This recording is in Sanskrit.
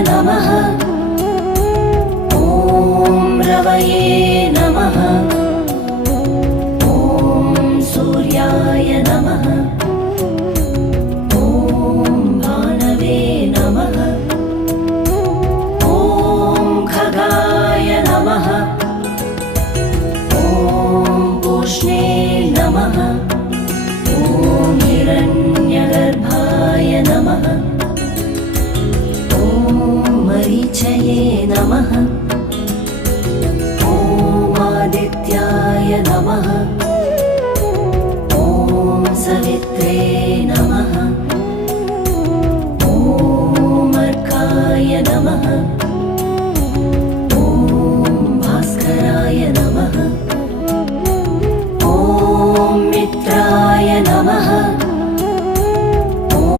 नमः। ॐ रवये नमः। ॐ सूर्याय नमः। ॐ भानवे नमः। ॐ खगाय नमः। ॐ पूष्णे नमः। ॐ हिरण्यगर्भाय नमः। ॐ मरीचये नमः। ॐ आदित्याय नमः। ॐ सवित्रे